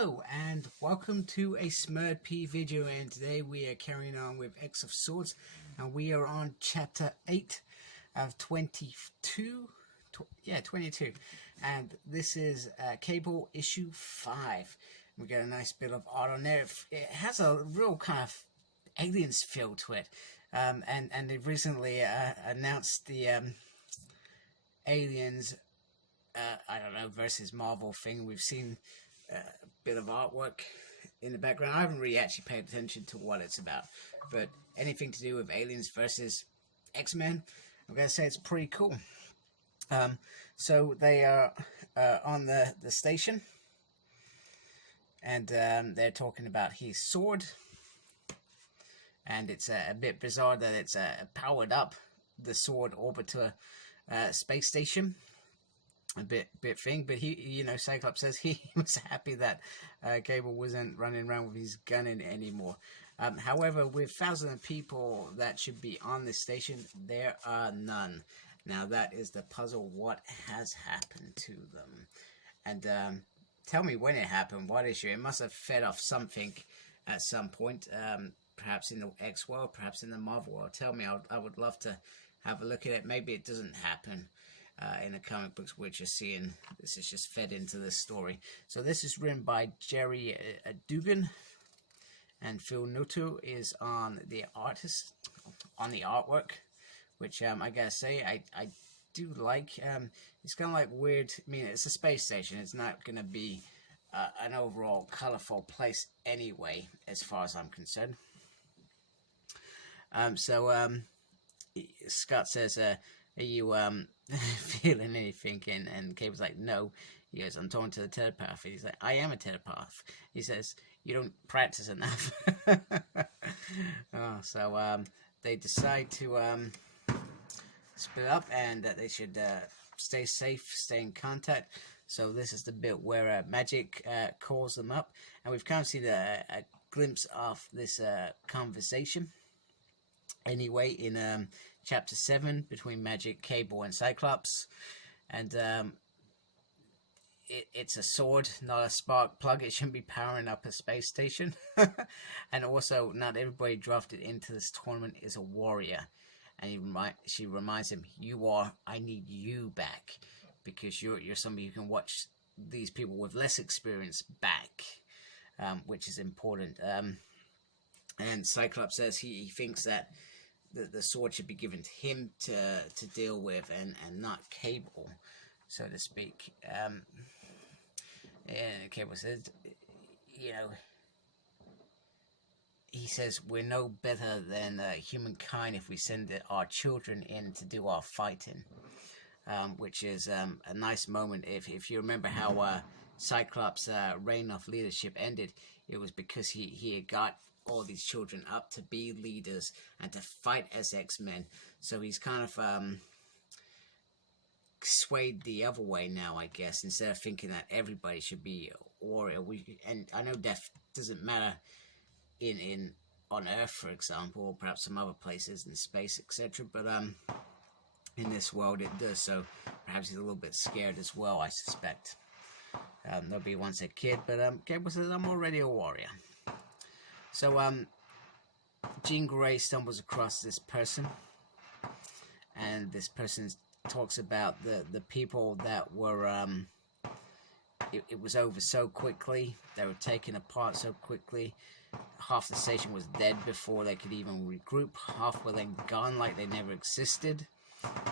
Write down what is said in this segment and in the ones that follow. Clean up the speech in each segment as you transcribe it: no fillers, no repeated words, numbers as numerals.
Hello and welcome to a SmurDP video, and today we are carrying on with X of Swords and we are on chapter 8 of 22, and this is Cable issue 5. We got a nice bit of art on there. It has a real kind of aliens feel to it, and they've recently announced the Aliens I don't know, versus Marvel thing. We've seen a bit of artwork in the background. I haven't really actually paid attention to what it's about, but anything to do with Aliens versus X-Men, I'm gonna say it's pretty cool. So they are on the station, and they're talking about his sword, and it's a bit bizarre that it's powered up the sword over to a space station. A bit thing, but he, Cyclops says he was happy that Cable wasn't running around with his gun in anymore. However, with thousands of people that should be on this station, there are none. Now that is the puzzle. What has happened to them? And tell me when it happened. What issue? It must have fed off something at some point. Perhaps in the X world, perhaps in the Marvel world. Tell me. I would love to have a look at it. Maybe it doesn't happen in the comic books we're just seeing. This is just fed into this story. So this is written by Gerry Duggan, and Phil Noto is on the artwork, which I gotta say I do like. It's kind of like weird. I mean, it's a space station. It's not gonna be an overall colorful place anyway, as far as I'm concerned. Scott says, are you feeling anything? And Cable's like, no. He goes, I'm talking to the telepath. He's like, I am a telepath. He says, you don't practice enough. So they decide to split up, and that they should stay safe, stay in contact. So this is the bit where Magic calls them up, and we've kind of seen a glimpse of this conversation anyway in chapter 7 between Magic, Cable, and Cyclops. And it's a sword, not a spark plug. It shouldn't be powering up a space station. And also, not everybody drafted into this tournament is a warrior. And she reminds him, I need you back, because you're somebody who can watch these people with less experience back, which is important. And Cyclops says he thinks that the sword should be given to him to deal with, and not Cable, so to speak. And Cable says, he says, we're no better than humankind if we send our children in to do our fighting, which is a nice moment. If you remember how Cyclops' reign of leadership ended, it was because he had got all these children up to be leaders and to fight as X-Men. So he's kind of swayed the other way now, I guess, instead of thinking that everybody should be a warrior. And I know death doesn't matter on Earth, for example, or perhaps some other places in space, etc. But in this world it does. So perhaps he's a little bit scared as well, I suspect. Nobody wants a kid, but Cable says, I'm already a warrior. So Jean Grey stumbles across this person, and this person talks about the people that were it was over so quickly. They were taken apart so quickly. Half the station was dead before they could even regroup. Half were then gone like they never existed.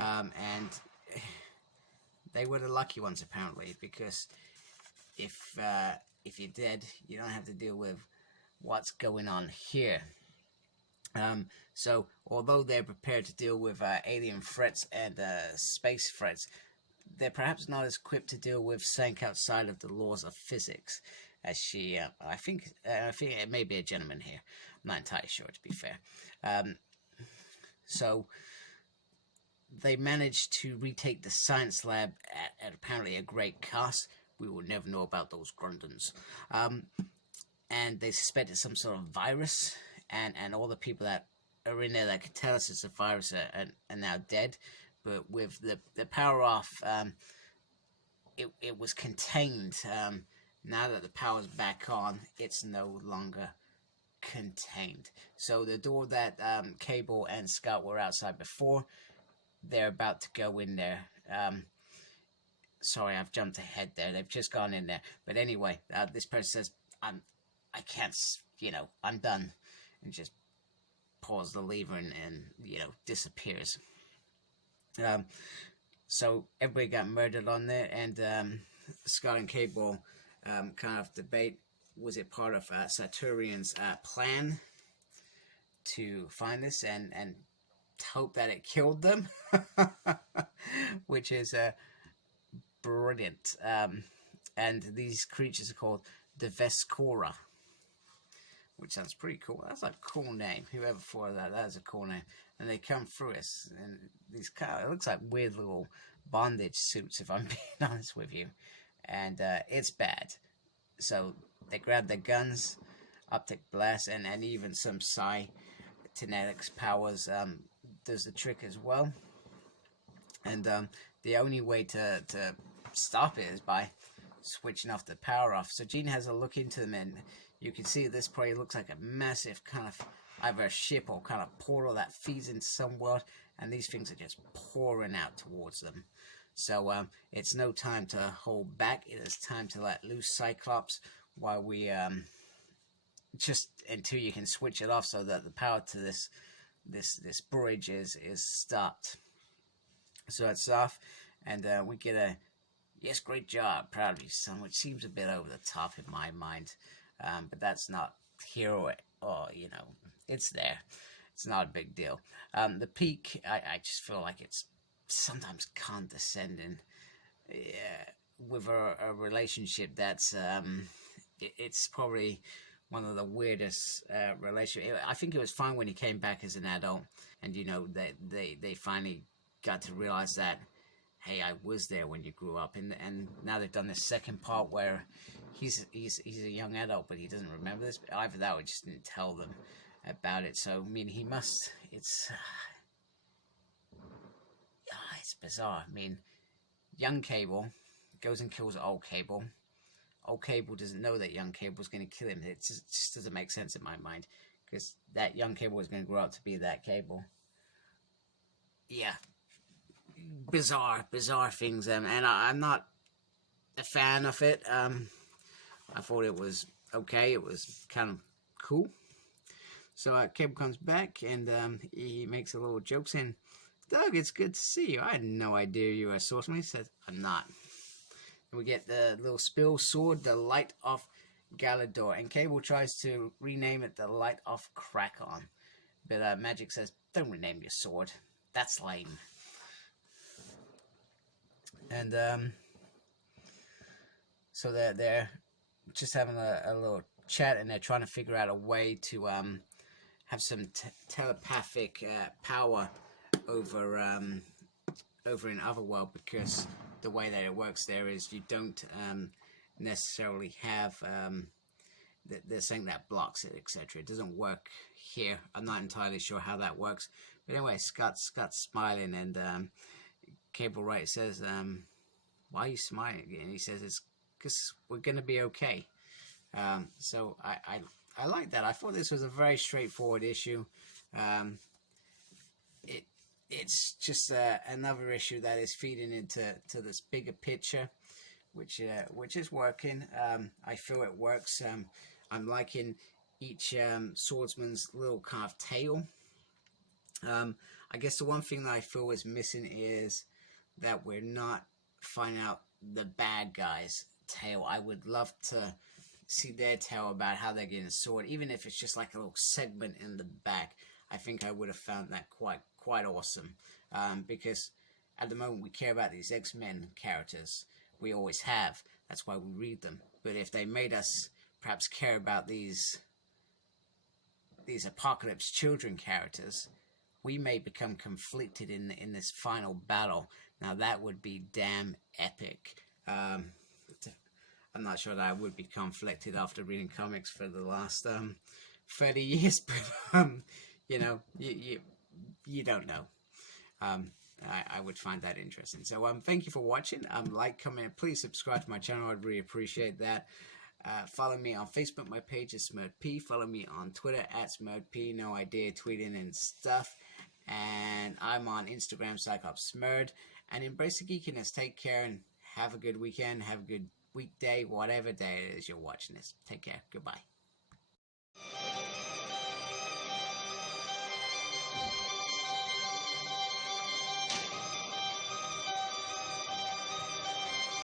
And they were the lucky ones, apparently, because if you're dead, you don't have to deal with what's going on here. So although they're prepared to deal with alien threats and space threats, they're perhaps not as equipped to deal with something outside of the laws of physics, as she I think it may be a gentleman here. I'm not entirely sure, to be fair. So they managed to retake the science lab at apparently a great cost. We will never know about those Grundons. And they suspected some sort of virus, and all the people that are in there that could tell us it's a virus are now dead. But with the power off, it was contained now that the power's back on, it's no longer contained. So the door that Cable and Scott were outside before, they're about to go in there. Sorry, I've jumped ahead there. They've just gone in there. But anyway, this person says, I can't, I'm done. And just pulls the lever and disappears. So everybody got murdered on there, and Scott and Cable kind of debate, was it part of Sarturian's plan to find this and hope that it killed them? Which is brilliant. And these creatures are called the Vescora, which sounds pretty cool. That's a cool name. Whoever thought of that, that is a cool name. And they come through us, and these it looks like weird little bondage suits, if I'm being honest with you. And it's bad. So they grab their guns, optic blast, and even some psi-kinetics powers does the trick as well. And the only way to stop it is by switching off the power off. So Gene has a look into them, and you can see this probably looks like a massive kind of either a ship or kind of portal that feeds into some world, and these things are just pouring out towards them. So it's no time to hold back. It is time to let loose Cyclops while we just until you can switch it off so that the power to this bridge is stopped. So it's off, and we get a yes, great job, proud of you, son, which seems a bit over the top in my mind, but that's not heroic, or it's there. It's not a big deal. The peak, I just feel like it's sometimes condescending with a relationship that's it's probably one of the weirdest relationships. I think it was fine when he came back as an adult, and they finally got to realize that, hey, I was there when you grew up, and now they've done this second part where he's a young adult, but he doesn't remember this. Either that, or just didn't tell them about it. So I mean, he must. It's bizarre. I mean, young Cable goes and kills old Cable. Old Cable doesn't know that young Cable's going to kill him. It just doesn't make sense in my mind, because that young Cable is going to grow up to be that Cable. Yeah, bizarre things, and I'm not a fan of it. I thought it was okay. It was kind of cool. So Cable comes back, and he makes a little joke saying, "Doug, it's good to see you. I had no idea you were a swordsman." He says, "I'm not." And we get the little spill sword, the Light of Galador, and Cable tries to rename it the Light of Krakon, but Magic says, "Don't rename your sword. That's lame." And so they're just having a little chat, and they're trying to figure out a way to have some telepathic power over in Otherworld, because the way that it works there is you don't necessarily have there's something that blocks it, etc. It doesn't work here. I'm not entirely sure how that works, but anyway, Scott's smiling, and Cable Wright says, "Why are you smiling?" And he says, "It's because we're gonna be okay." So I like that. I thought this was a very straightforward issue. It's just another issue that is feeding into this bigger picture, which is working. I feel it works. I'm liking each swordsman's little kind of tale. I guess the one thing that I feel is missing is that we're not finding out the bad guys' tale. I would love to see their tale about how they're getting a sword, even if it's just like a little segment in the back. I think I would have found that quite awesome, because at the moment we care about these X-Men characters. We always have. That's why we read them. But if they made us perhaps care about these Apocalypse Children characters, we may become conflicted in this final battle. Now that would be damn epic. I'm not sure that I would be conflicted after reading comics for the last 30 years, but you don't know. I would find that interesting. So thank you for watching. Like, comment, please subscribe to my channel. I'd really appreciate that. Follow me on Facebook. My page is SmurredP. Follow me on Twitter at SmurredP. No idea, tweeting and stuff. And I'm on Instagram, PsychopsSmurred. And embrace the geekiness. Take care and have a good weekend. Have a good weekday, whatever day it is you're watching this. Take care. Goodbye.